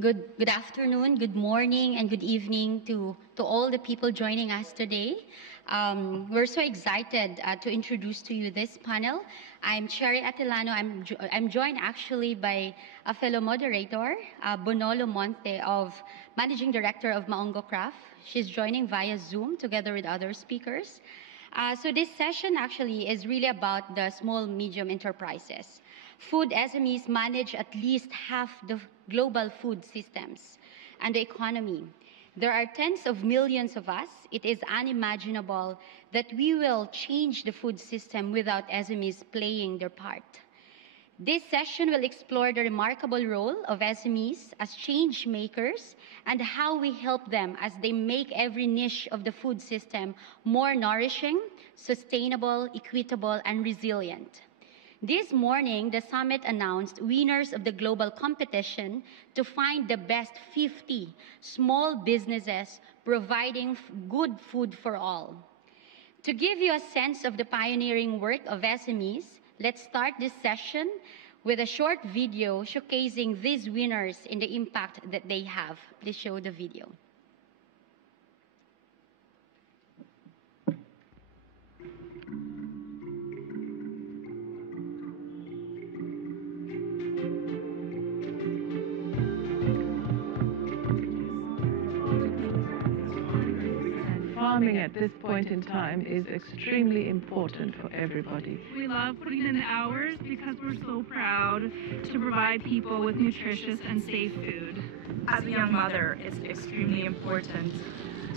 Good afternoon, good morning, and good evening to all the people joining us today. We're so excited to introduce to you this panel. I'm Cherry Atilano. I'm joined actually by a fellow moderator, Bonolo Monte, of Managing Director of Maongo Craft. She's joining via Zoom together with other speakers. So this session actually is really about the small, medium enterprises. Food SMEs manage at least half the global food systems and the economy. There are tens of millions of us. It is unimaginable that we will change the food system without SMEs playing their part. This session will explore the remarkable role of SMEs as change makers and how we help them as they make every niche of the food system more nourishing, sustainable, equitable, and resilient. This morning, the summit announced winners of the global competition to find the best 50 small businesses providing good food for all. To give you a sense of the pioneering work of SMEs, let's start this session with a short video showcasing these winners and the impact that they have. Please show the video. Farming at this point in time is extremely important for everybody. We love putting in the hours because we're so proud to provide people with nutritious and safe food. As a young mother, it's extremely important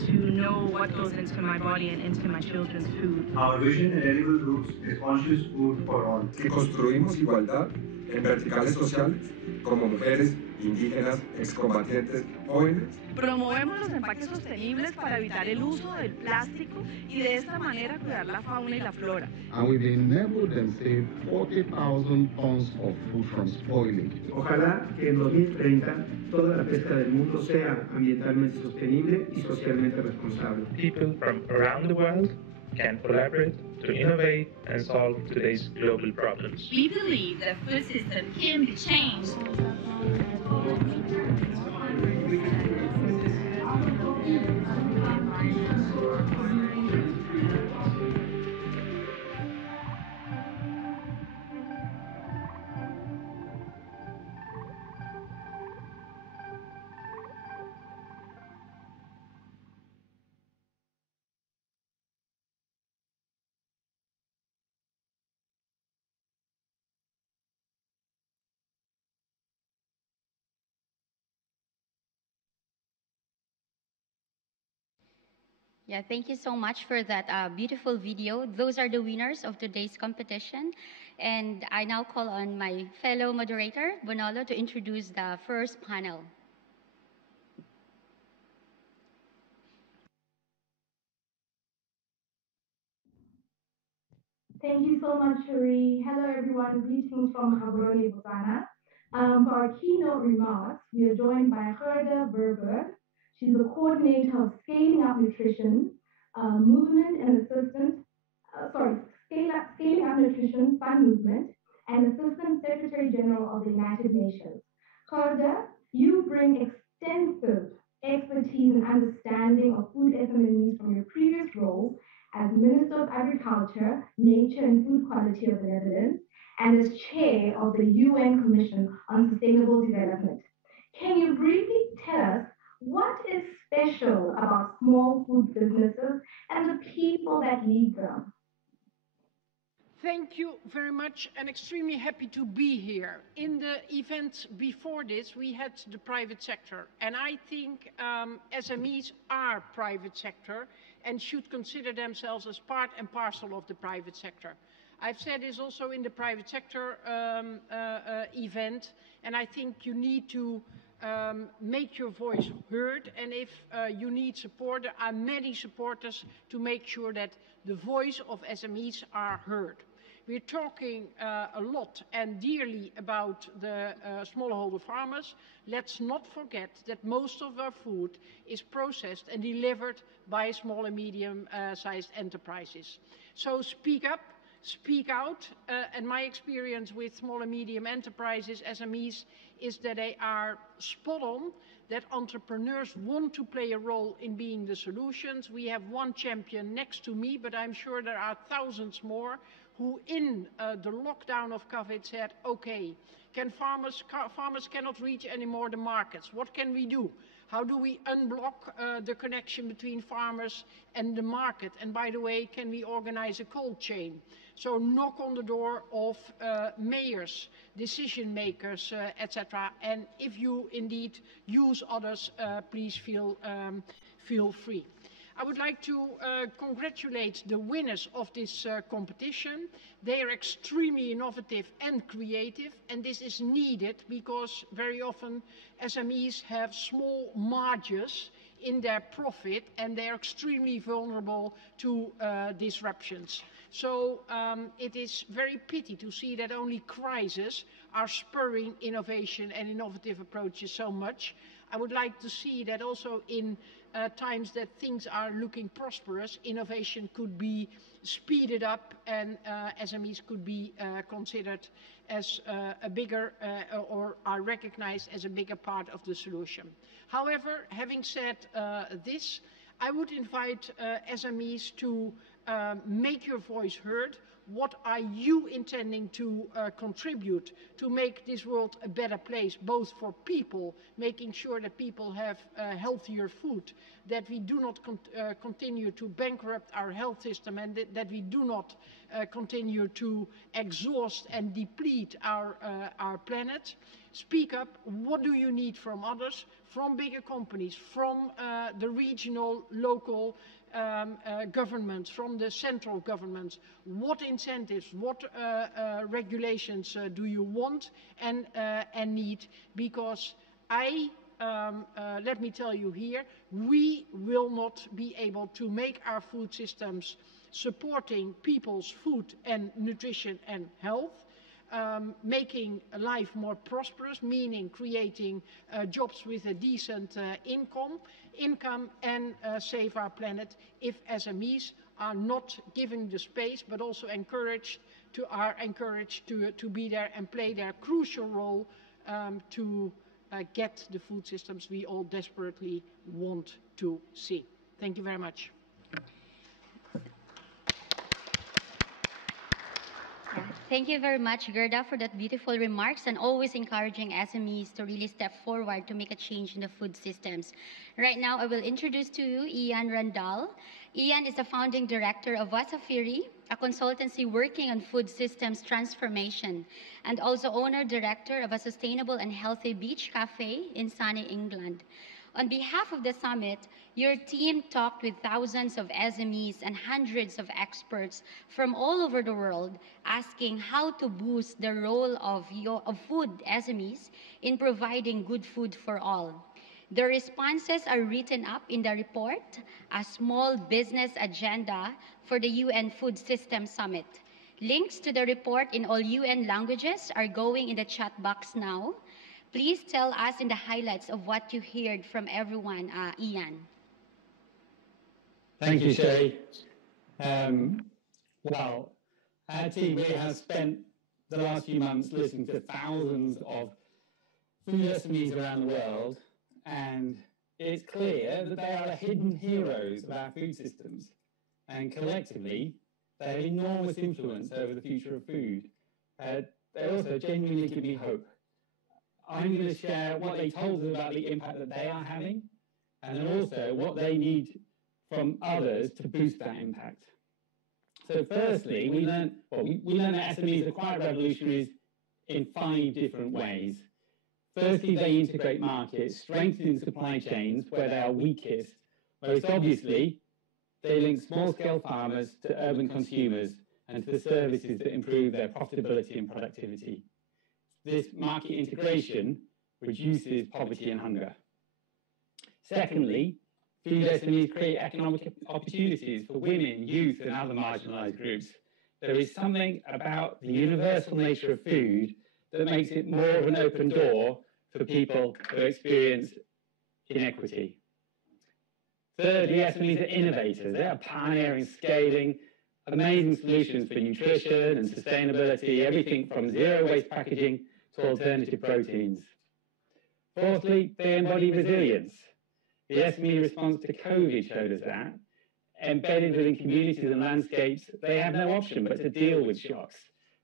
to know what goes into my body and into my children's food. Our vision at Edible Roots is conscious food for all. Que construimos igualdad en verticales sociales como mujeres, indígenas, excombatientes, jóvenes. Promovemos los empaques sostenibles para evitar el uso del plástico y de esta manera cuidar la fauna y la flora. And we've enabled them save 40,000 tons of food from spoiling. Ojalá que en 2030 toda la pesca del mundo sea ambientalmente sostenible y socialmente responsable. People from around the world can collaborate to innovate and solve today's global problems. We believe the food system can be changed. Yeah, thank you so much for that beautiful video. Those are the winners of today's competition. And I now call on my fellow moderator, Bonolo, to introduce the first panel. Thank you so much, Cherie. Hello, everyone. Greetings from Gaborone, Botswana. For our keynote remarks, we are joined by Gerda Verberg. She's the coordinator of Scaling Up Nutrition Movement and Scaling Up Nutrition Fund Movement and Assistant Secretary General of the United Nations. Gerda, you bring extensive expertise and understanding of food SMEs from your previous roles as Minister of Agriculture, Nature and Food Quality of the Netherlands, and as Chair of the UN Commission on Sustainable Development. Can you briefly tell us what is special about small food businesses and the people that lead them? Thank you very much, and extremely happy to be here. In the event before this, we had the private sector, and I think SMEs are private sector and should consider themselves as part and parcel of the private sector. I've said this also in the private sector event, and I think you need to make your voice heard, and if you need support, there are many supporters to make sure that the voice of SMEs are heard. We're talking a lot and dearly about the smallholder farmers. Let's not forget that most of our food is processed and delivered by small and medium-sized enterprises. So speak up, speak out, and my experience with small and medium enterprises, SMEs, is that they are spot on, that entrepreneurs want to play a role in being the solutions. We have one champion next to me, but I'm sure there are thousands more who in the lockdown of COVID said, okay, farmers cannot reach anymore the markets. What can we do? How do we unblock the connection between farmers and the market? And by the way, can we organize a cold chain? So knock on the door of mayors, decision makers, etc. And if you indeed use others, please feel free. I would like to congratulate the winners of this competition. They are extremely innovative and creative, and this is needed because very often SMEs have small margins in their profit and they are extremely vulnerable to disruptions. So it is very pity to see that only crises are spurring innovation and innovative approaches so much. I would like to see that also in times that things are looking prosperous, innovation could be speeded up and SMEs could be considered as a bigger or are recognized as a bigger part of the solution. However, having said this, I would invite SMEs to make your voice heard. What are you intending to contribute to make this world a better place, both for people, making sure that people have healthier food, that we do not continue to bankrupt our health system, and that we do not continue to exhaust and deplete our planet? Speak up. What do you need from others, from bigger companies, from the regional, local governments, from the central governments? What incentives, what regulations do you want and need? Because let me tell you here, we will not be able to make our food systems supporting people's food and nutrition and health, making life more prosperous, meaning creating jobs with a decent income and save our planet, if SMEs are not given the space but also encouraged to be there and play their crucial role to get the food systems we all desperately want to see. Thank you very much. Thank you very much, Gerda, for that beautiful remarks and always encouraging SMEs to really step forward to make a change in the food systems. Right now, I will introduce to you Ian Randall. Ian is the founding director of Wasafiri, a consultancy working on food systems transformation, and also owner-director of a sustainable and healthy beach cafe in sunny England. On behalf of the summit, your team talked with thousands of SMEs and hundreds of experts from all over the world, asking how to boost the role of food SMEs in providing good food for all. The responses are written up in the report, A Small Business Agenda for the UN Food System Summit. Links to the report in all UN languages are going in the chat box now. Please tell us in the highlights of what you heard from everyone, Ian. Thank you, Sherry. Well, our team really has spent the last few months listening to thousands of food SMEs around the world, and it's clear that they are the hidden heroes of our food systems, and collectively, they have enormous influence over the future of food. They also genuinely give me hope. I'm going to share what they told us about the impact that they are having, and then also what they need from others to boost that impact. So firstly, we learned that SMEs are quite revolutionaries in 5 different ways. Firstly, they integrate markets, strengthening supply chains where they are weakest. Most obviously, they link small-scale farmers to urban consumers and to the services that improve their profitability and productivity. This market integration reduces poverty and hunger. Secondly, food SMEs create economic opportunities for women, youth, and other marginalised groups. There is something about the universal nature of food that makes it more of an open door for people who experience inequity. Thirdly, SMEs are innovators. They are pioneering, scaling amazing solutions for nutrition and sustainability, everything from zero-waste packaging to alternative proteins. Fourthly, they embody resilience. The SME response to COVID showed us that. Embedded within communities and landscapes, they have no option but to deal with shocks.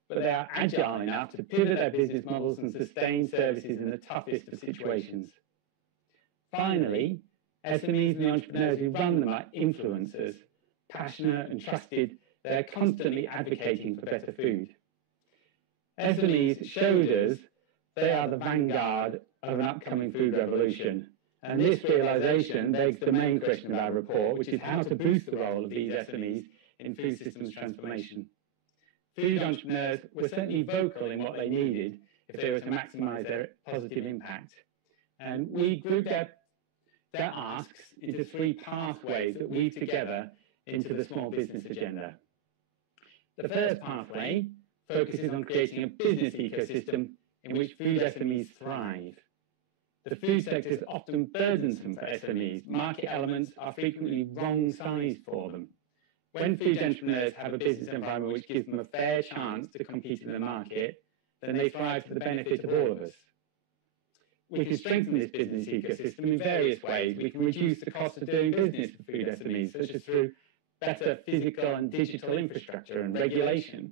But they are agile enough to pivot their business models and sustain services in the toughest of situations. Finally, SMEs and the entrepreneurs who run them are influencers, passionate and trusted. They're constantly advocating for better food. SMEs showed us they are the vanguard of an upcoming food revolution. And this realization begs the main question of our report, which is how to boost the role of these SMEs in food systems transformation. Food entrepreneurs were certainly vocal in what they needed if they were to maximize their positive impact. And we grouped their asks into 3 pathways that weave together into the small business agenda. The first pathway focuses on creating a business ecosystem in which food SMEs thrive. The food sector is often burdensome for SMEs. Market elements are frequently wrong sized for them. When food entrepreneurs have a business environment which gives them a fair chance to compete in the market, then they thrive for the benefit of all of us. We can strengthen this business ecosystem in various ways. We can reduce the cost of doing business for food SMEs, such as through better physical and digital infrastructure and regulation.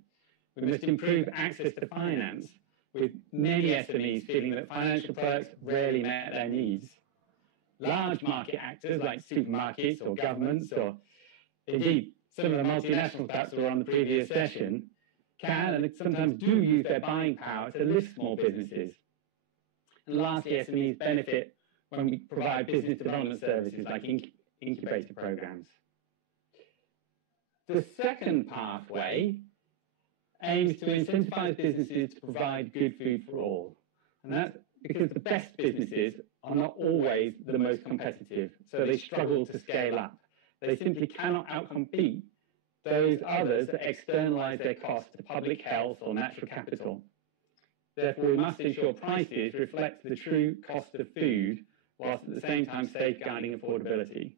We must improve access to finance, with many SMEs feeling that financial products rarely met their needs. Large market actors like supermarkets or governments, or indeed some of the multinationals perhaps who were on the previous session, can and sometimes do use their buying power to lift small businesses. And lastly, SMEs benefit when we provide business development services like incubator programs. The second pathway aims to incentivize businesses to provide good food for all. And that's because the best businesses are not always the most competitive, so they struggle to scale up. They simply cannot outcompete those others that externalize their costs to public health or natural capital. Therefore, we must ensure prices reflect the true cost of food, whilst at the same time safeguarding affordability.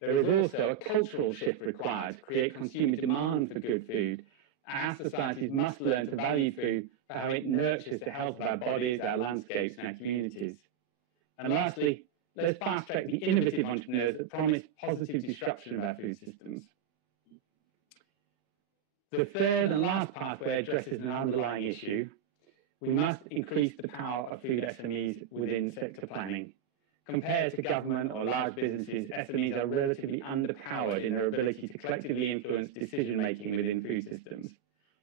There is also a cultural shift required to create consumer demand for good food. Our societies must learn to value food for how it nurtures the health of our bodies, our landscapes, and our communities. And lastly, let's fast-track the innovative entrepreneurs that promise positive disruption of our food systems. The third and last pathway addresses an underlying issue. We must increase the power of food SMEs within sector planning. Compared to government or large businesses, SMEs are relatively underpowered in their ability to collectively influence decision-making within food systems.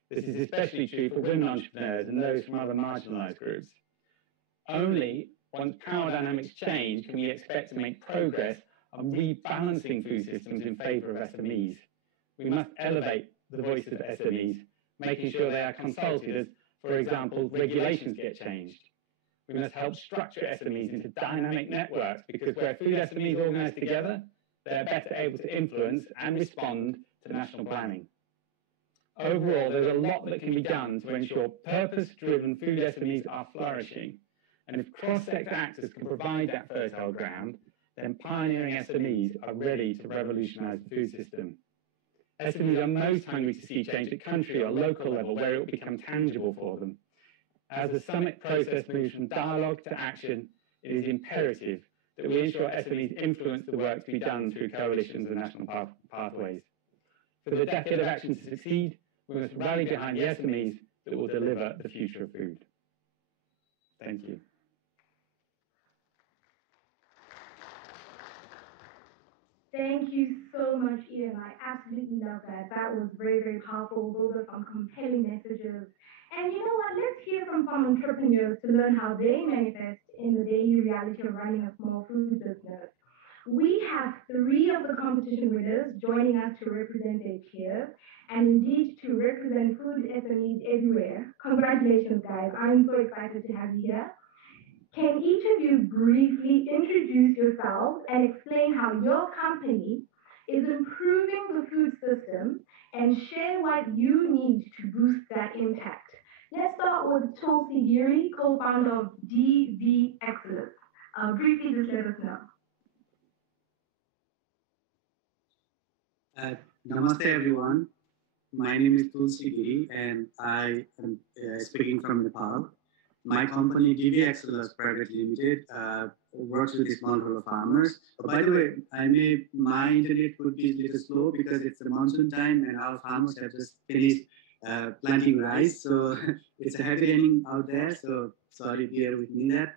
This is especially true for women entrepreneurs and those from other marginalised groups. Only once power dynamics change can we expect to make progress on rebalancing food systems in favour of SMEs. We must elevate the voice of SMEs, making sure they are consulted as, for example, regulations get changed. We must help structure SMEs into dynamic networks, because where food SMEs organise together, they are better able to influence and respond to national planning. Overall, there's a lot that can be done to ensure purpose-driven food SMEs are flourishing. And if cross-sector actors can provide that fertile ground, then pioneering SMEs are ready to revolutionise the food system. SMEs are most hungry to see change at country or local level, where it will become tangible for them. As the summit process moves from dialogue to action, it is imperative that we ensure SMEs influence the work to be done through coalitions and national pathways. For the decade of action to succeed, we must rally behind the SMEs that will deliver the future of food. Thank you. Thank you so much, Ian. I absolutely love that. That was very, very powerful. Those are some compelling messages. And you know what? Let's hear from some entrepreneurs to learn how they manifest in the daily reality of running a small food business. We have 3 of the competition winners joining us to represent their peers and indeed to represent food SMEs everywhere. Congratulations, guys. I'm so excited to have you here. Can each of you briefly introduce yourselves and explain how your company is improving the food system and share what you need to boost that impact? Let's start with Tulsi Giri, co-founder of DV Excellence. Briefly, just let us know. Namaste, everyone. My name is Tulsi Giri, and I am speaking from Nepal. my company, DV Excellence Private Limited, works with the smallholder farmers. By the way, my internet could be a little slow because it's the monsoon time and our farmers have just finished planting rice. So it's a heavy raining out there. So sorry, bear with me that.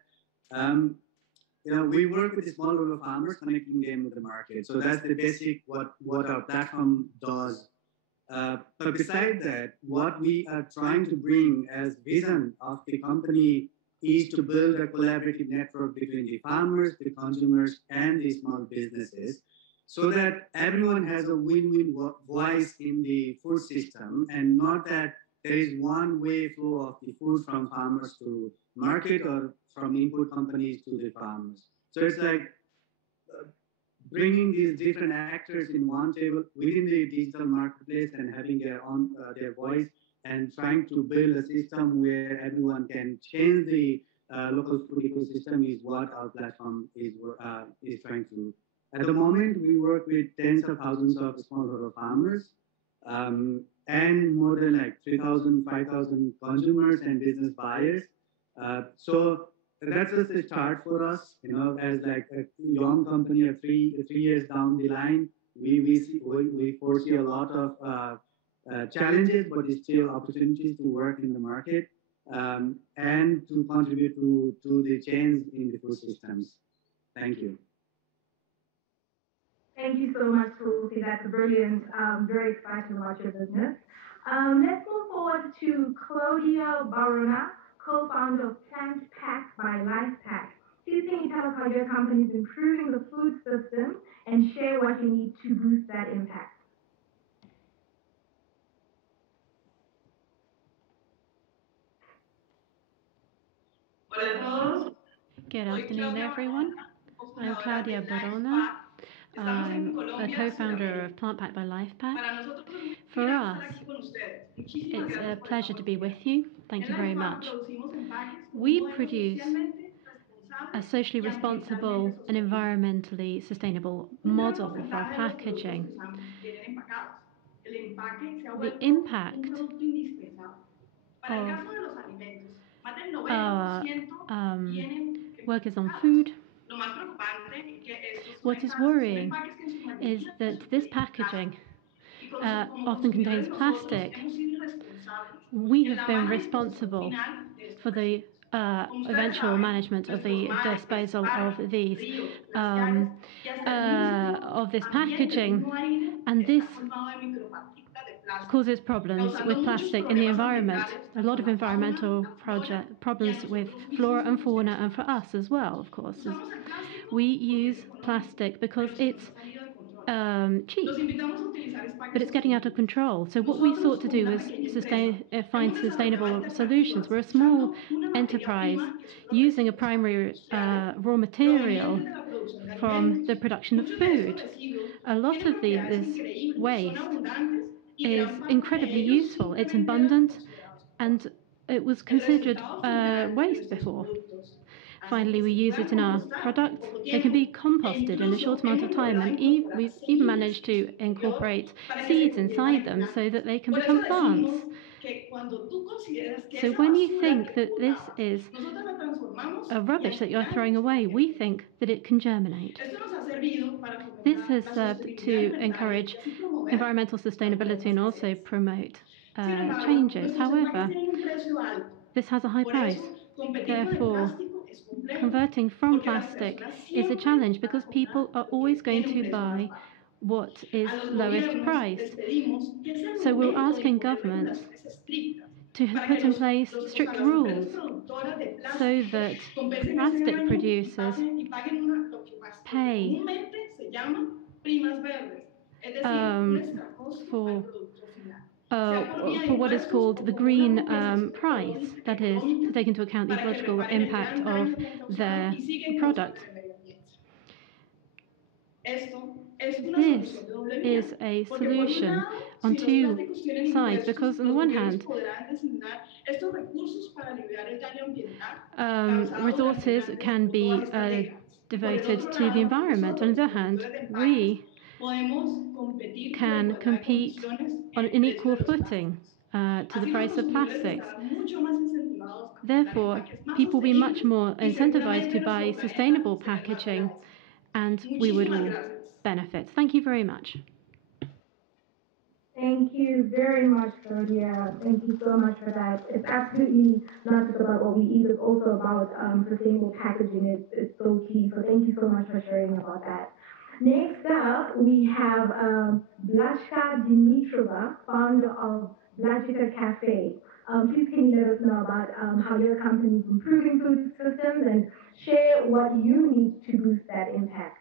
We work with the smallholder farmers, connecting them with the market. So that's the basic what our platform does. But besides that, what we are trying to bring as vision of the company is to build a collaborative network between the farmers, the consumers, and the small businesses, so that everyone has a win-win voice in the food system, and not that there is one way flow of the food from farmers to market or from input companies to the farmers. So it's like bringing these different actors in one table within the digital marketplace and having their voice, and trying to build a system where everyone can change the local food ecosystem is what our platform is trying to do. At the moment, we work with tens of thousands of smallholder farmers and more than like 3,000, 5,000 consumers and business buyers. So that's just a start for us, as like a young company, 3 years down the line, we foresee a lot of challenges, but still opportunities to work in the market and to contribute to the change in the food systems. Thank you. Thank you so much, Tulsi. That's brilliant. Very excited about your business. Let's move forward to Claudia Barona, co-founder of Plant Pack by LifePack. Please can you tell us how your company is improving the food system and share what you need to boost that impact? Good afternoon, everyone. I'm Claudia Barona. I'm a co-founder of Plant Pack by LifePack. For us, it's a pleasure to be with you. Thank you very much. We produce a socially responsible and environmentally sustainable model for our packaging. The impact of our work is on food. What is worrying is that this packaging often contains plastic. We have been responsible for the eventual management of the disposal of these of this packaging, and this causes problems with plastic in the environment. A lot of environmental problems with flora and fauna, and for us as well, of course. We use plastic because it's cheap, but it's getting out of control. So what we sought to do is find sustainable solutions. We're a small enterprise using a primary raw material from the production of food. A lot of this waste is incredibly useful. It's abundant, and it was considered waste before. Finally, we use it in our products. They can be composted in a short amount of time, and we've even managed to incorporate seeds inside them so that they can become plants. So when you think that this is a rubbish that you're throwing away, we think that it can germinate. This has served to encourage environmental sustainability and also promote changes. However, this has a high price. Therefore, converting from plastic is a challenge because people are always going to buy what is lowest priced. So we're asking governments to put in place strict rules so that plastic producers pay for what is called the green price, that is, to take into account the ecological impact of their product. This is a solution on two sides, because on the one hand, resources can be devoted to the environment. On the other hand, we can compete on an equal footing to the price of plastics. Therefore, people will be much more incentivized to buy sustainable packaging, and we would all benefit. Thank you very much. Thank you very much, Claudia. Thank you so much for that. It's absolutely not just about what we eat, it's also about sustainable packaging. It's so key. So thank you so much for sharing about that. Next up, we have Blashka Dimitrova, founder of Blashka Cafe. Please can you let us know about how your company is improving food systems and share what you need to boost that impact.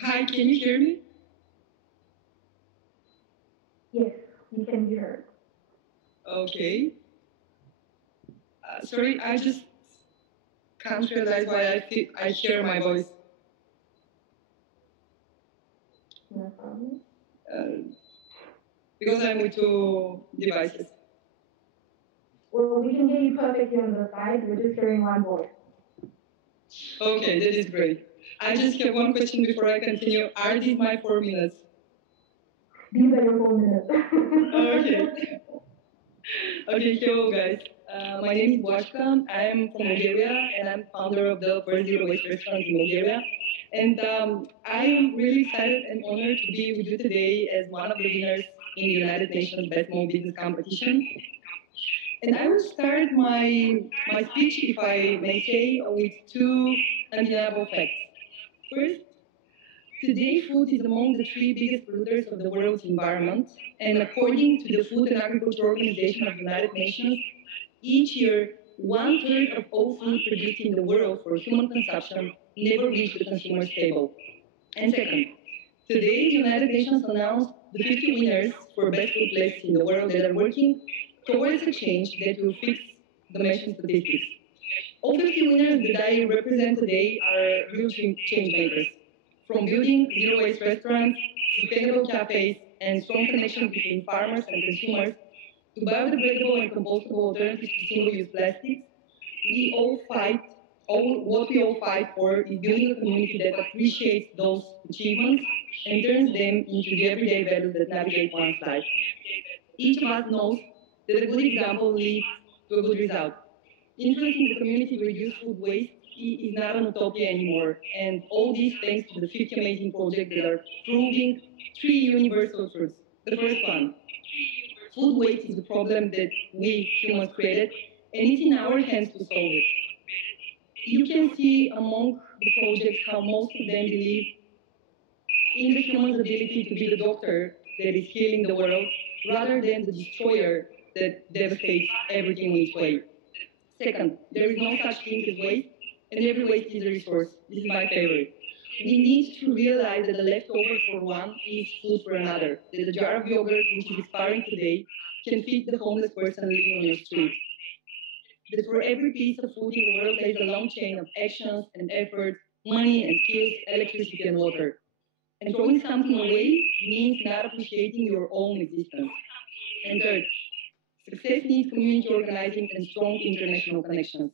Hi, can you hear me? Yes, you can be heard. Okay. Sorry, I just can't realize why I hear my voice. No problem. Because I'm with two devices. Well, we can hear you perfectly on the side. We're just hearing one voice. Okay, that is great. I just have one question before I continue. Are these my 4 minutes? These are your 4 minutes. Okay. Okay, hello guys. My name is Blashka. I am from Bulgaria and I'm founder of the first zero waste restaurant in Bulgaria. And I'm really excited and honored to be with you today as one of the winners in the United Nations Best Small Business Competition. And I will start my speech, if I may say, with two undeniable facts. First, today food is among the 3 biggest polluters of the world's environment, and according to the Food and Agriculture Organization of the United Nations, each year 1/3 of all food produced in the world for human consumption never reaches the consumer's table. And second, today the United Nations announced the 50 winners for best food places in the world that are working towards a change that will fix the mentioned statistics. All 50 winners that I represent today are real change makers. From building zero waste restaurants, sustainable cafes, and strong connections between farmers and consumers, to biodegradable and compostable alternatives to single-use plastics, what we all fight for is building a community that appreciates those achievements and turns them into the everyday values that navigate one's life. Each of us knows that a good example leads to a good result. Influencing the community to reduce food waste is not an utopia anymore, and all this thanks to the 50 amazing projects that are proving 3 universal truths. The first one, food waste is a problem that we humans created, and it's in our hands to solve it. You can see among the projects how most of them believe in the human's ability to be the doctor that is healing the world, rather than the destroyer that devastates everything in its way. Second, there is no such thing as waste, and every waste is a resource. This is my favorite. We need to realize that the leftover for one is food for another, that a jar of yogurt which is expiring today can feed the homeless person living on your street. That for every piece of food in the world there is a long chain of actions and effort, money and skills, electricity and water. And throwing something away means not appreciating your own existence. And third, success needs community organizing and strong international connections.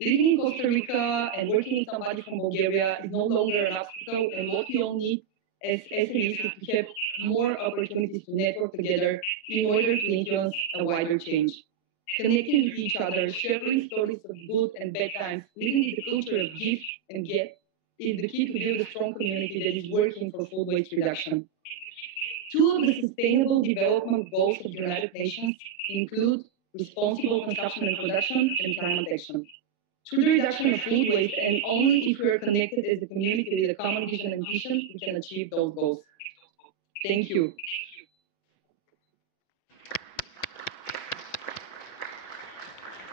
Living in Costa Rica and working with somebody from Bulgaria is no longer an obstacle, and what we all need as SMEs is to have more opportunities to network together in order to influence a wider change. Connecting with each other, sharing stories of good and bad times, living with the culture of give and get is the key to build a strong community that is working for food waste reduction. 2 of the Sustainable Development Goals of the United Nations include responsible consumption and production and climate action. Through the reduction of food waste, and only if we are connected as a community with a common vision and mission, we can achieve those goals. Thank you.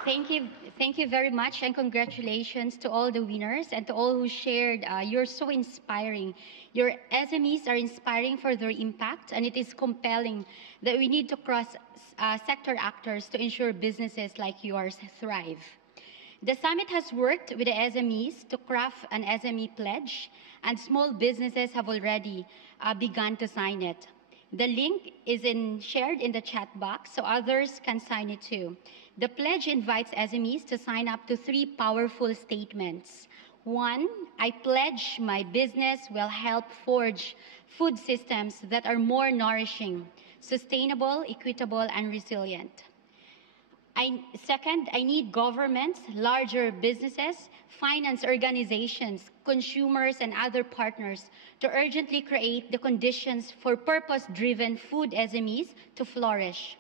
Thank you very much, and congratulations to all the winners and to all who shared. You're so inspiring. Your SMEs are inspiring for their impact, and it is compelling that we need to cross sector actors to ensure businesses like yours thrive. The summit has worked with the SMEs to craft an SME pledge, and small businesses have already begun to sign it. The link is shared in the chat box so others can sign it too. The pledge invites SMEs to sign up to 3 powerful statements. 1, I pledge my business will help forge food systems that are more nourishing, sustainable, equitable, and resilient. Second, I need governments, larger businesses, finance organizations, consumers, and other partners to urgently create the conditions for purpose-driven food SMEs to flourish.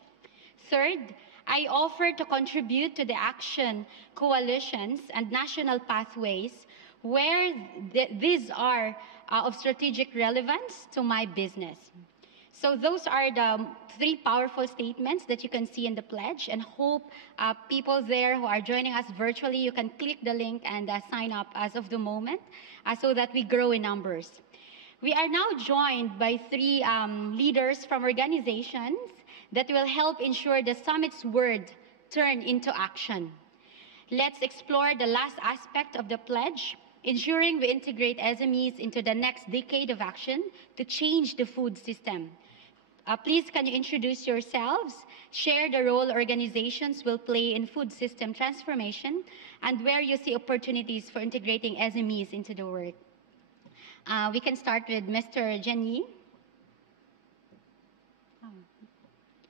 Third, I offer to contribute to the action coalitions and national pathways where these are of strategic relevance to my business. So those are the 3 powerful statements that you can see in the pledge, and hope people there who are joining us virtually, you can click the link and sign up as of the moment so that we grow in numbers. We are now joined by 3 leaders from organizations that will help ensure the summit's word turn into action. Let's explore the last aspect of the pledge, ensuring we integrate SMEs into the next decade of action to change the food system. Please, can you introduce yourselves, share the role organizations will play in food system transformation, and where you see opportunities for integrating SMEs into the work. We can start with Mr. Jenny.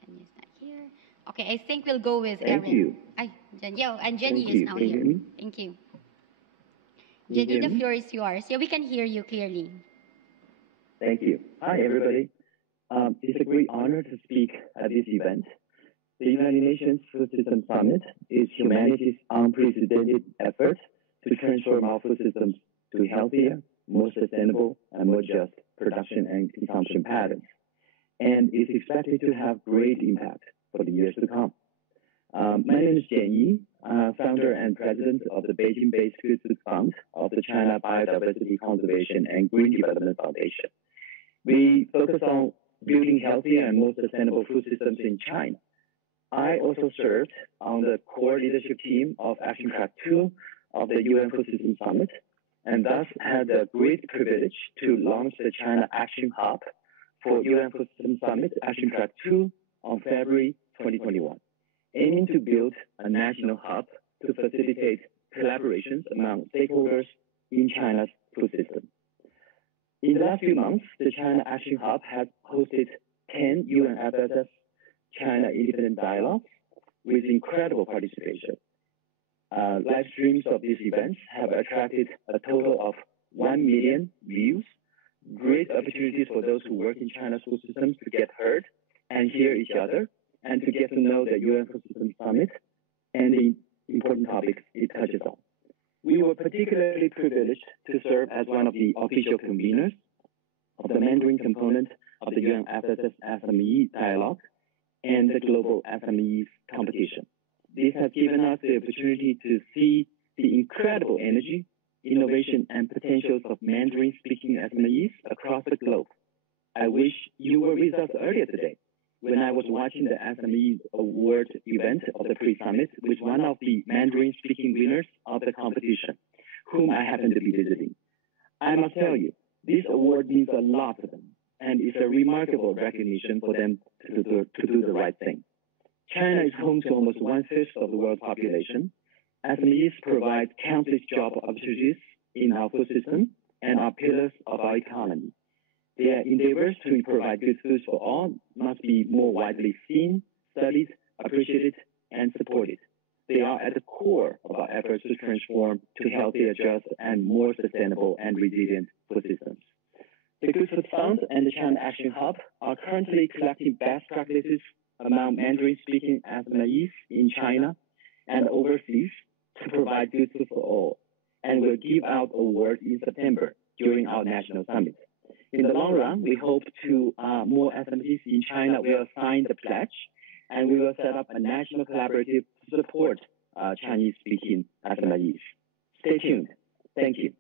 Jenny's not here. Okay, I think we'll go with Erin. Thank you. And Jenny is now here. Thank you. Jenny, the floor is yours. Yeah, we can hear you clearly. Thank you. Hi, everybody. It's a great honor to speak at this event. The United Nations Food System Summit is humanity's unprecedented effort to transform our food systems to healthier, more sustainable, and more just production and consumption patterns, and is expected to have great impact for the years to come. My name is Jian Yi, founder and president of the Beijing-based Food Fund of the China Biodiversity Conservation and Green Development Foundation. We focus on building healthier and more sustainable food systems in China. I also served on the core leadership team of Action Track 2 of the UN Food System Summit, and thus had the great privilege to launch the China Action Hub for UN Food System Summit Action Track 2 on February 2021, aiming to build a national hub to facilitate collaborations among stakeholders in China's food system. In the last few months, the China Action Hub has hosted 10 UNFSS China Independent Dialogues with incredible participation. Live streams of these events have attracted a total of 1 million views, great opportunities for those who work in China's food systems to get heard and hear each other, and to get to know the UN Food System Summit and the important topics it touches on. We were particularly privileged to serve as one of the official conveners of the Mandarin component of the UNFSS SME Dialogue and the Global SMEs competition. This has given us the opportunity to see the incredible energy, innovation, and potentials of Mandarin-speaking SMEs across the globe. I wish you were with us earlier today when I was watching the SME Award event of the pre-summit with one of the Mandarin-speaking winners of the competition, whom I happened to be visiting. I must tell you, this award means a lot to them, and is a remarkable recognition for them to do the right thing. China is home to almost 1/5 of the world's population. SMEs provide countless job opportunities in our food system and are pillars of our economy. Their endeavors to provide good food for all must be more widely seen, studied, appreciated, and supported. They are at the core of our efforts to transform to healthier, just, and more sustainable and resilient food systems. The Good Food Fund and the China Action Hub are currently collecting best practices among Mandarin-speaking SMEs in China and overseas to provide good food for all, and will give out awards in September during our national summit. In the long run, we hope to more SMEs in China will sign the pledge, and we will set up a national collaborative to support Chinese-speaking SMEs. Stay tuned. Thank you.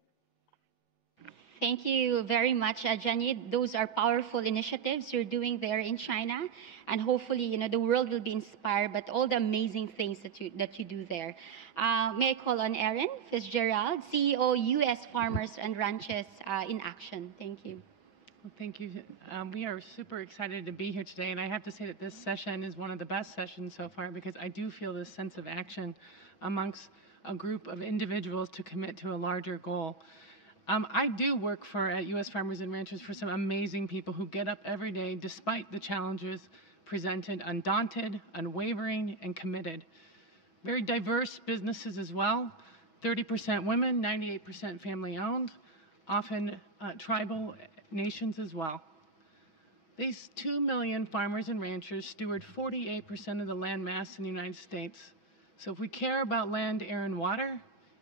Thank you very much, Jenny. Those are powerful initiatives you're doing there in China, and hopefully, the world will be inspired by all the amazing things that you do there. May I call on Erin Fitzgerald, CEO, U.S. Farmers and Ranches in Action. Thank you. Well, thank you. We are super excited to be here today, and I have to say that this session is one of the best sessions so far, because I do feel this sense of action amongst a group of individuals to commit to a larger goal. I do work at U.S. Farmers and Ranchers for some amazing people who get up every day despite the challenges presented, undaunted, unwavering, and committed. Very diverse businesses as well, 30% women, 98% family-owned, often tribal nations as well. These 2 million farmers and ranchers steward 48% of the land mass in the United States. So if we care about land, air, and water,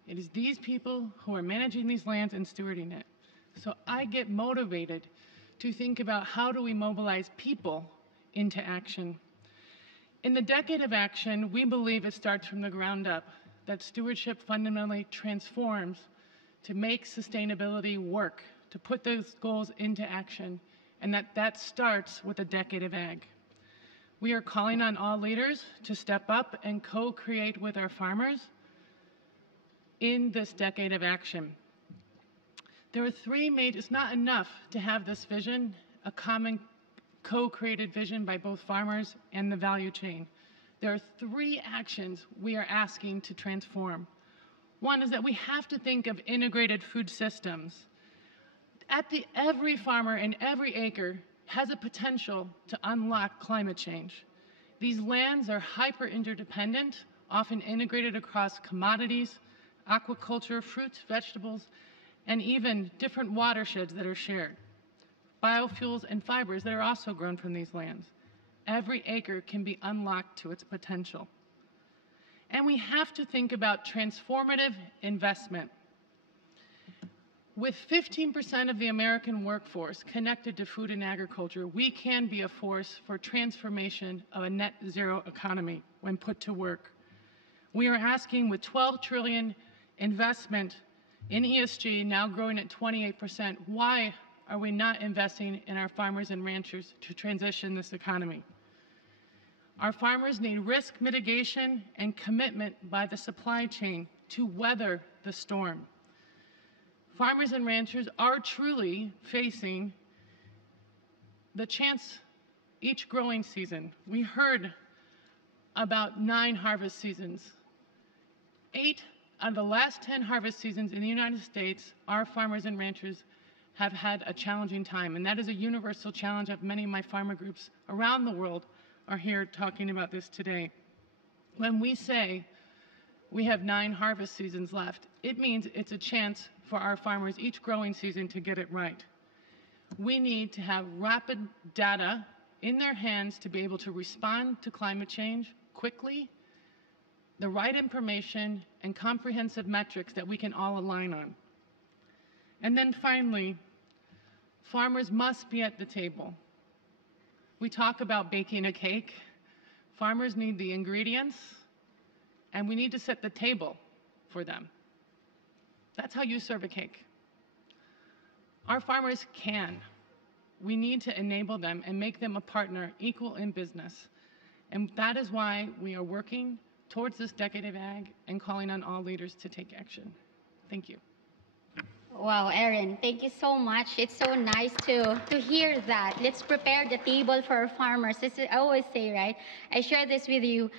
it is these people who are managing these lands and stewarding it. So I get motivated to think about how do we mobilize people into action. In the decade of action, we believe it starts from the ground up, that stewardship fundamentally transforms to make sustainability work, to put those goals into action, and that starts with a decade of ag. We are calling on all leaders to step up and co-create with our farmers in this decade of action. There are three major, it's not enough to have this vision, a common co-created vision by both farmers and the value chain. There are three actions we are asking to transform. One is that we have to think of integrated food systems. Every farmer and every acre has a potential to unlock climate change. These lands are hyper interdependent, often integrated across commodities, aquaculture, fruits, vegetables, and even different watersheds that are shared. Biofuels and fibers that are also grown from these lands. Every acre can be unlocked to its potential. And we have to think about transformative investment. With 15% of the American workforce connected to food and agriculture, we can be a force for transformation of a net zero economy when put to work. We are asking, with 12 trillion investment in ESG now growing at 28%, why are we not investing in our farmers and ranchers to transition this economy? Our farmers need risk mitigation and commitment by the supply chain to weather the storm. Farmers and ranchers are truly facing the chance each growing season. We heard about 9 harvest seasons. 8 out of the last 10 harvest seasons in the United States, our farmers and ranchers have had a challenging time, and that is a universal challenge of many of my farmer groups around the world are here talking about this today. When we say we have 9 harvest seasons left, it means it's a chance for our farmers each growing season to get it right. We need to have rapid data in their hands to be able to respond to climate change quickly, the right information, and comprehensive metrics that we can all align on. And then finally, farmers must be at the table. We talk about baking a cake. Farmers need the ingredients, and we need to set the table for them. That's how you serve a cake. Our farmers can. We need to enable them and make them a partner equal in business. And that is why we are working towards this decade of ag and calling on all leaders to take action. Thank you. Wow, Erin, thank you so much. It's so nice to hear that. Let's prepare the table for our farmers. This is, I always say, right? I share this with you.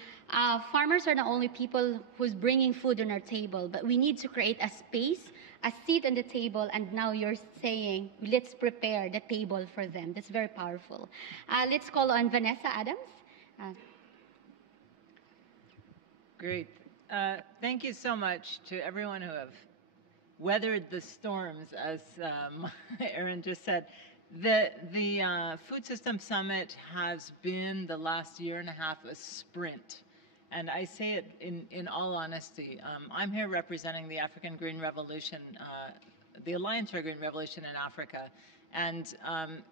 Farmers are not only people who's bringing food on our table, but we need to create a space, a seat on the table, and now you're saying, let's prepare the table for them. That's very powerful. Let's call on Vanessa Adams. Great. Thank you so much to everyone who have weathered the storms, as Erin just said. The Food System Summit has been the last year and a half a sprint. And I say it in all honesty. I'm here representing the African Green Revolution, the Alliance for Green Revolution in Africa. And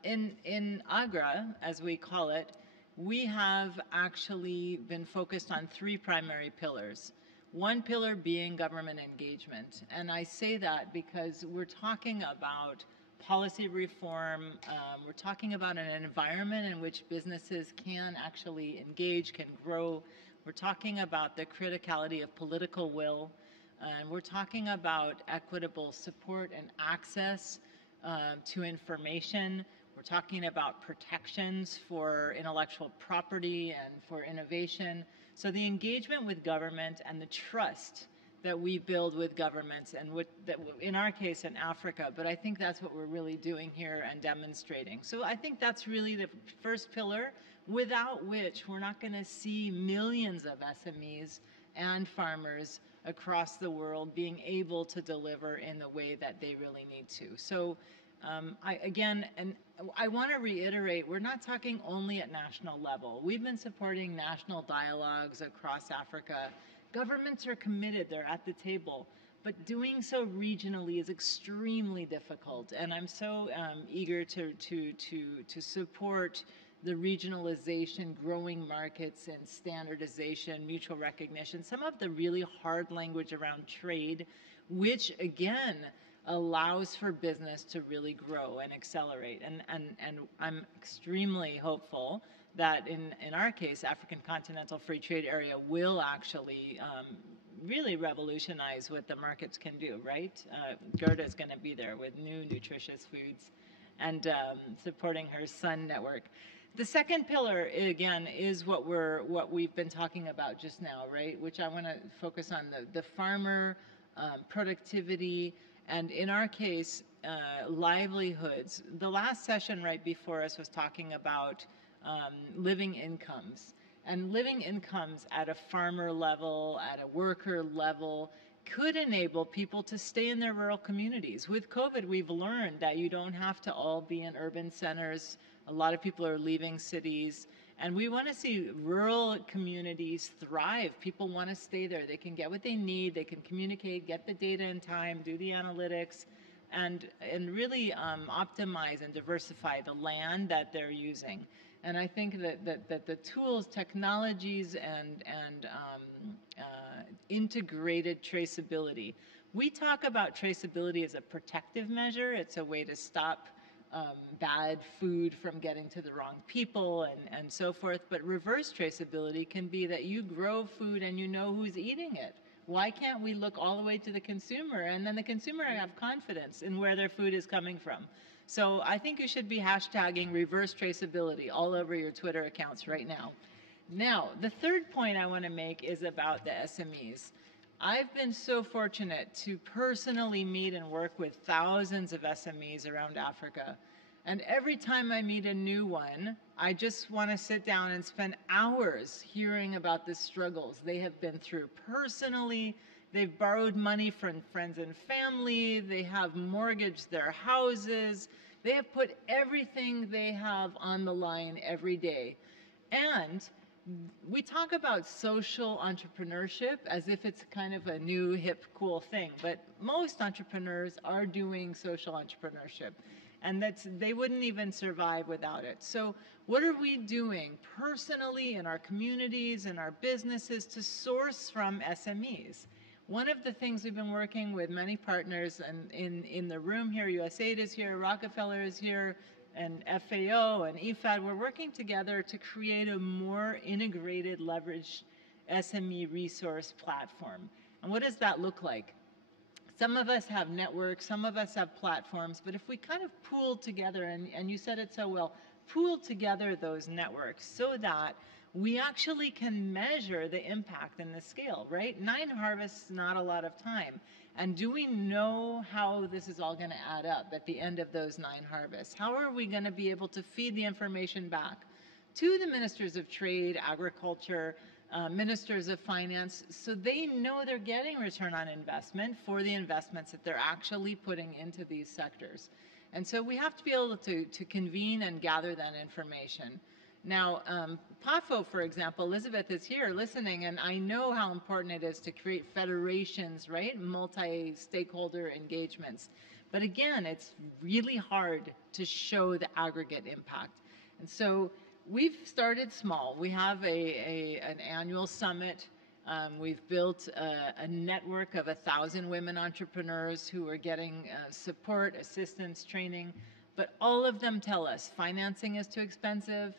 in AGRA, as we call it, we have actually been focused on 3 primary pillars. One pillar being government engagement. And I say that because we're talking about policy reform, we're talking about an environment in which businesses can actually engage, can grow. We're talking about the criticality of political will, and we're talking about equitable support and access to information. We're talking about protections for intellectual property and for innovation. So the engagement with government and the trust that we build with governments, and in our case in Africa, but I think that's what we're really doing here and demonstrating. So I think that's really the first pillar, without which we're not going to see millions of SMEs and farmers across the world being able to deliver in the way that they really need to. So I want to reiterate, we're not talking only at national level. We've been supporting national dialogues across Africa. Governments are committed, they're at the table, but doing so regionally is extremely difficult. And I'm so eager to support the regionalization, growing markets, and standardization, mutual recognition, some of the really hard language around trade, which again allows for business to really grow and accelerate. And I'm extremely hopeful that in our case, African Continental Free Trade Area will actually really revolutionize what the markets can do, right? Gerda is going to be there with new nutritious foods and supporting her Sun network. The second pillar, again, is what we've been talking about just now, right? Which I want to focus on the farmer, productivity, and in our case, livelihoods. The last session right before us was talking about living incomes. And living incomes at a farmer level, at a worker level, could enable people to stay in their rural communities. With COVID, we've learned that you don't have to all be in urban centers. A lot of people are leaving cities. And we want to see rural communities thrive. People want to stay there. They can get what they need. They can communicate, get the data in time, do the analytics, and really optimize and diversify the land that they're using. And I think that the tools, technologies, and integrated traceability. We talk about traceability as a protective measure. It's a way to stop bad food from getting to the wrong people and so forth. But reverse traceability can be that you grow food and you know who's eating it. Why can't we look all the way to the consumer, and then the consumer have confidence in where their food is coming from? So I think you should be hashtagging reverse traceability all over your Twitter accounts right now. Now, the third point I want to make is about the SMEs. I've been so fortunate to personally meet and work with thousands of SMEs around Africa. And every time I meet a new one, I just want to sit down and spend hours hearing about the struggles they have been through personally. They've borrowed money from friends and family. They have mortgaged their houses. They have put everything they have on the line every day. And we talk about social entrepreneurship as if it's kind of a new, hip, cool thing, but most entrepreneurs are doing social entrepreneurship, and they wouldn't even survive without it. So what are we doing personally in our communities and our businesses to source from SMEs? One of the things we've been working with many partners, and in the room here, USAID is here, Rockefeller is here, and FAO and IFAD, we're working together to create a more integrated, leveraged SME resource platform. And what does that look like? Some of us have networks, some of us have platforms, but if we kind of pool together, and you said it so well, pool together those networks so that we actually can measure the impact and the scale, right? 9 harvests, not a lot of time. And do we know how this is all going to add up at the end of those 9 harvests? How are we going to be able to feed the information back to the ministers of trade, agriculture, ministers of finance, so they know they're getting return on investment for the investments that they're actually putting into these sectors? And so we have to be able to convene and gather that information. Now, PAFO, for example, Elizabeth is here listening, and I know how important it is to create federations, right? Multi-stakeholder engagements. But again, it's really hard to show the aggregate impact. And so we've started small. We have an annual summit. We've built a network of 1,000 women entrepreneurs who are getting support, assistance, training. But all of them tell us financing is too expensive,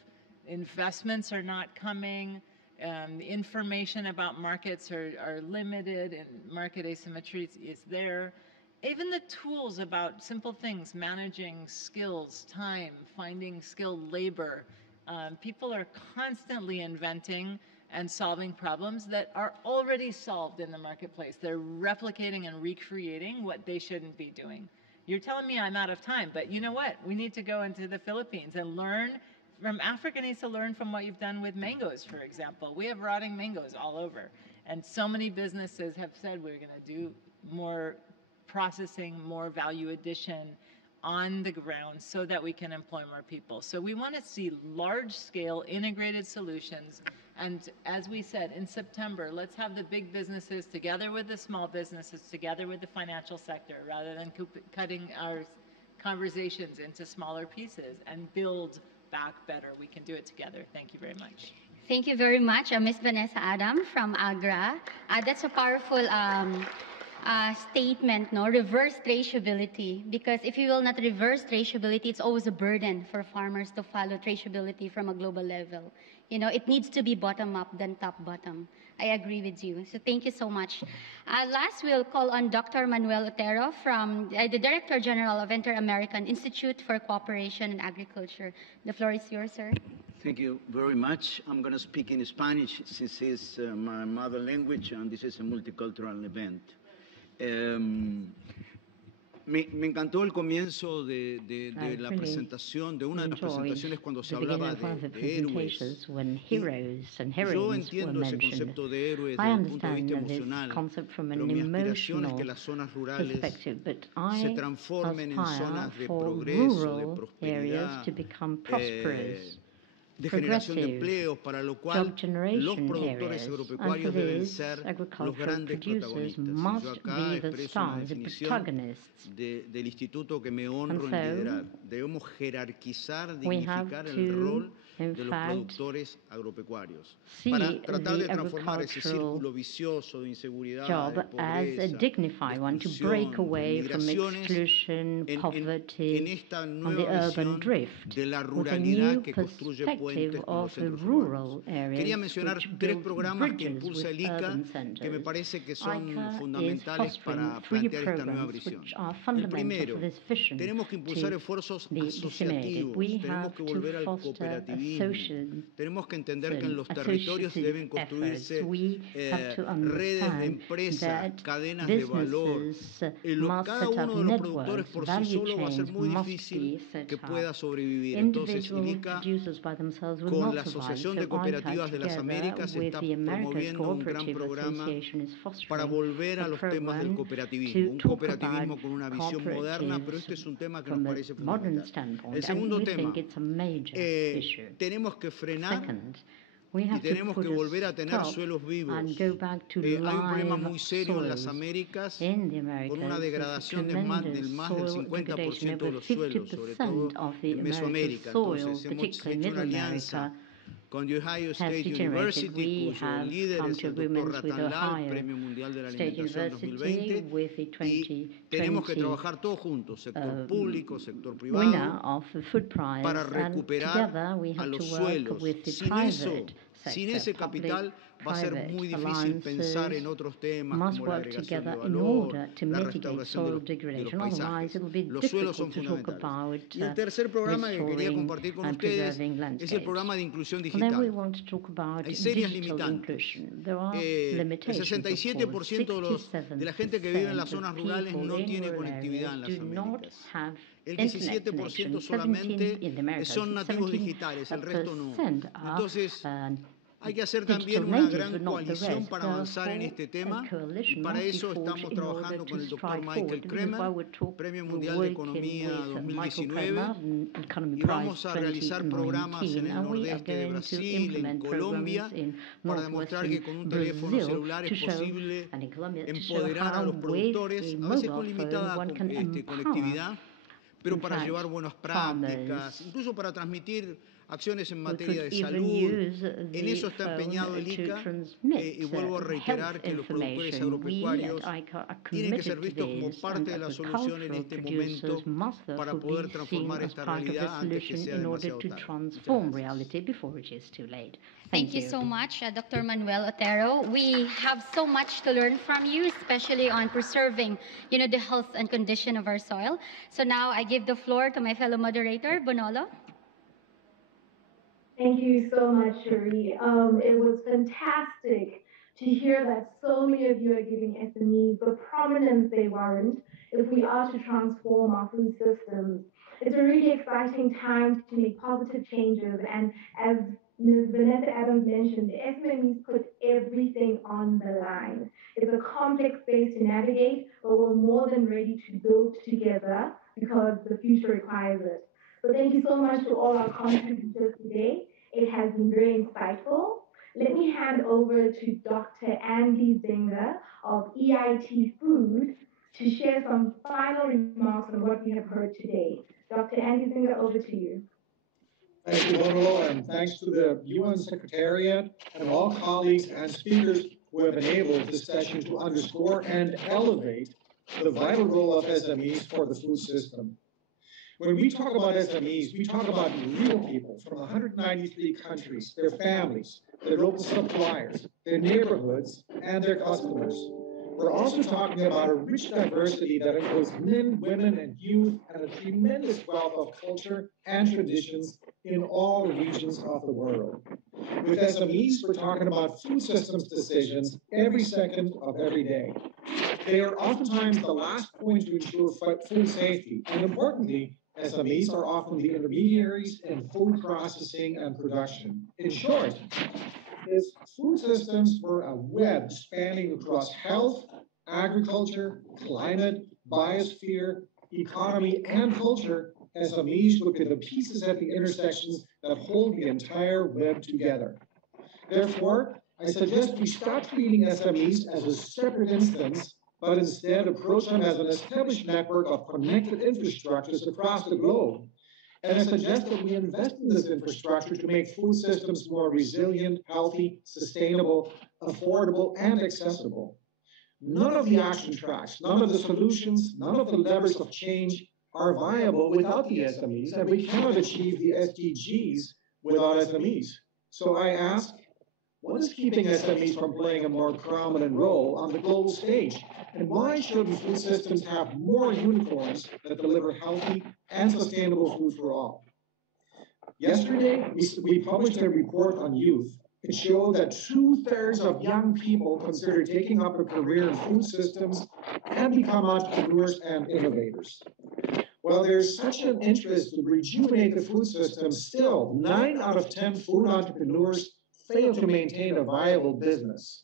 investments are not coming, the information about markets are limited, and market asymmetry is there. Even the tools about simple things, managing skills, time, finding skilled labor. People are constantly inventing, and solving problems that are already solved in the marketplace. They're replicating and recreating what they shouldn't be doing. You're telling me I'm out of time, but you know what? We need to go into the Philippines and learn from Africa. Needs to learn from what you've done with mangoes, for example. We have rotting mangoes all over. And so many businesses have said we're going to do more processing, more value addition on the ground so that we can employ more people. So we want to see large-scale integrated solutions. And as we said, in September, let's have the big businesses together with the small businesses, together with the financial sector, rather than cutting our conversations into smaller pieces and build back better. We can do it together. Thank you very much. Thank you very much, Ms. Vanessa Adam from AGRA. That's a powerful statement, no? Reverse traceability. Because if you will not reverse traceability, it's always a burden for farmers to follow traceability from a global level. You know, it needs to be bottom up than top bottom. I agree with you. So thank you so much. Last, we'll call on Dr. Manuel Otero from the Director General of Inter-American Institute for Cooperation and Agriculture. The floor is yours, sir. Thank you very much. I'm going to speak in Spanish since it's my mother language and this is a multicultural event. Me encantó el comienzo de la presentación, de una de las presentaciones cuando se hablaba de héroes. Yo entiendo ese concepto de héroe desde el punto de vista emocional, pero mi aspiración es que las zonas rurales se transformen en zonas de progreso, de prosperidad, de generación de empleos, para lo cual los productores agropecuarios deben ser los grandes protagonistas. Y yo acá expreso una definición del instituto que me honro en liderar. Debemos jerarquizar, dignificar el rol de los productores agropecuarios para tratar de transformar ese círculo vicioso de inseguridad, de pobreza, de exclusión, de migraciones, en esta nueva visión de la ruralidad que construye puentes con los centros urbanos. Quería mencionar 3 programas que impulsa el ICA que me parece que son fundamentales para plantear esta nueva visión. El primero, tenemos que impulsar esfuerzos asociativos, tenemos que volver al cooperativismo. Tenemos que entender que en los territorios deben construirse redes de empresas, cadenas de valor. Cada uno de los productores por sí solo va a ser muy difícil que pueda sobrevivir. Entonces, el ICA, con la Asociación de Cooperativas de las Américas, está promoviendo un gran programa para volver a los temas del cooperativismo. Un cooperativismo con una visión moderna, pero este es un tema que nos parece fundamental. El segundo tema, tenemos que frenar y tenemos que volver a tener suelos vivos. Hay un problema muy serio en las Américas con una degradación de más del 50% de los suelos, sobre todo en Mesoamérica. Entonces hemos hecho una alianza con The Ohio State University, cuyo líder es el Dr. Randall, Premio Mundial de la Alimentación 2020, y tenemos que trabajar todos juntos, sector público, sector privado, para recuperar a los suelos. Sin ese capital va a ser muy difícil pensar en otros temas como la agregación de valor, la restauración de los paisajes. Los suelos son fundamentales. Y el tercer programa que quería compartir con ustedes es el programa de inclusión digital. Hay serias limitantes. El 67% de la gente que vive en las zonas rurales no tiene conectividad en las Américas. El 17% solamente son nativos digitales, el resto no. Entonces, hay que hacer también una gran coalición para avanzar en este tema. Para eso estamos trabajando con el doctor Michael Kremer, Premio Mundial de Economía 2019, y vamos a realizar programas en el nordeste de Brasil, en Colombia, para demostrar que con un teléfono celular es posible empoderar a los productores, a veces con limitada conectividad, pero para llevar buenas prácticas, incluso para transmitir acciones en materia de salud. En eso está empeñado el ICA, y vuelvo a reiterar que los productores agropecuarios tienen que ser vistos como parte de la solución en este momento para poder transformar esta realidad antes que sea demasiado tarde. Thank you so much, Dr. Manuel Otero. We have so much to learn from you, especially on preserving, the health and condition of our soil. So now I give the floor to my fellow moderator, Bonolo. Thank you so much, Cherie. It was fantastic to hear that so many of you are giving SMEs the prominence they warrant if we are to transform our food systems. It's a really exciting time to make positive changes, and as Ms. Vanessa Adams mentioned, the SMEs put everything on the line. It's a complex space to navigate, but we're more than ready to build together because the future requires it. So thank you so much to all our contributors today. It has been very insightful. Let me hand over to Dr. Andy Zinger of EIT Food to share some final remarks on what we have heard today. Dr. Andy Zinger, over to you. Thank you, Randall, and thanks to the UN Secretariat and all colleagues and speakers who have enabled this session to underscore and elevate the vital role of SMEs for the food system. When we talk about SMEs, we talk about real people from 193 countries, their families, their local suppliers, their neighborhoods, and their customers. We're also talking about a rich diversity that includes men, women, and youth, and a tremendous wealth of culture and traditions in all regions of the world. With SMEs, we're talking about food systems decisions every second of every day. They are oftentimes the last point to ensure food safety, and importantly, SMEs are often the intermediaries in food processing and production. In short, if food systems were a web spanning across health, agriculture, climate, biosphere, economy, and culture, SMEs would be the pieces at the intersections that hold the entire web together. Therefore, I suggest we stop treating SMEs as a separate instance, but instead approach them as an established network of connected infrastructures across the globe. And I suggest that we invest in this infrastructure to make food systems more resilient, healthy, sustainable, affordable, and accessible. None of the action tracks, none of the solutions, none of the levers of change are viable without the SMEs, and we cannot achieve the SDGs without SMEs. So I ask, what is keeping SMEs from playing a more prominent role on the global stage? And why shouldn't food systems have more unicorns that deliver healthy and sustainable food for all? Yesterday, we published a report on youth. It showed that 2/3 of young people consider taking up a career in food systems and become entrepreneurs and innovators. While there's such an interest to rejuvenate the food system, still 9 out of 10 food entrepreneurs fail to maintain a viable business.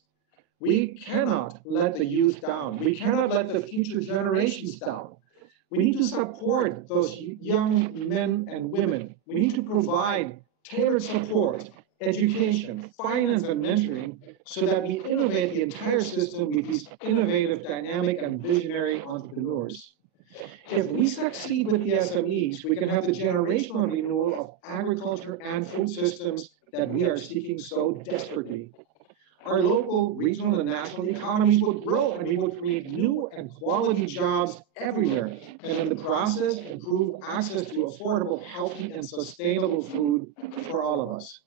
We cannot let the youth down. We cannot let the future generations down. We need to support those young men and women. We need to provide tailored support, education, finance, and mentoring so that we innovate the entire system with these innovative, dynamic, and visionary entrepreneurs. If we succeed with the SMEs, we can have the generational renewal of agriculture and food systems that we are seeking so desperately. Our local, regional, and national economies would grow, and we would create new and quality jobs everywhere, and in the process, improve access to affordable, healthy, and sustainable food for all of us.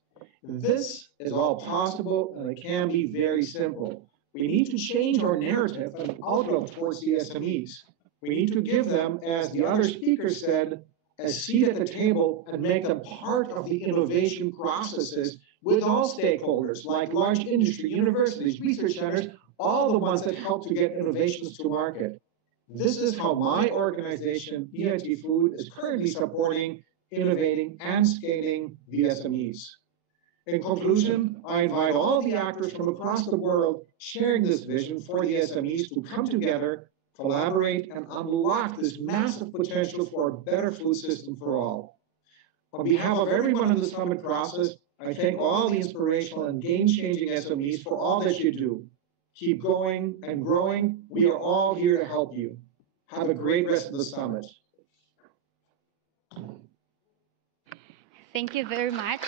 This is all possible, and it can be very simple. We need to change our narrative and outlook towards the SMEs. We need to give them, as the other speaker said, a seat at the table and make them part of the innovation processes with all stakeholders like large industry, universities, research centers, all the ones that help to get innovations to market. This is how my organization, EIT Food, is currently supporting, innovating, and scaling the SMEs. In conclusion, I invite all the actors from across the world sharing this vision for the SMEs to come together, collaborate, and unlock this massive potential for a better food system for all. On behalf of everyone in the summit process, I thank all the inspirational and game-changing SMEs for all that you do. Keep going and growing. We are all here to help you. Have a great rest of the summit. Thank you very much.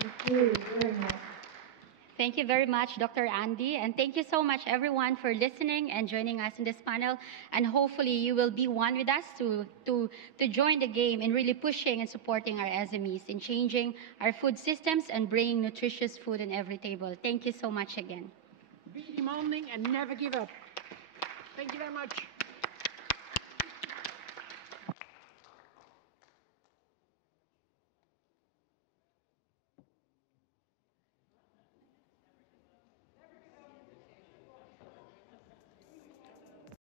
Thank you very much. Thank you very much, Dr. Andy, and thank you so much, everyone, for listening and joining us in this panel. And hopefully, you will be one with us to join the game in really pushing and supporting our SMEs in changing our food systems and bringing nutritious food on every table. Thank you so much again. Be demanding and never give up. Thank you very much.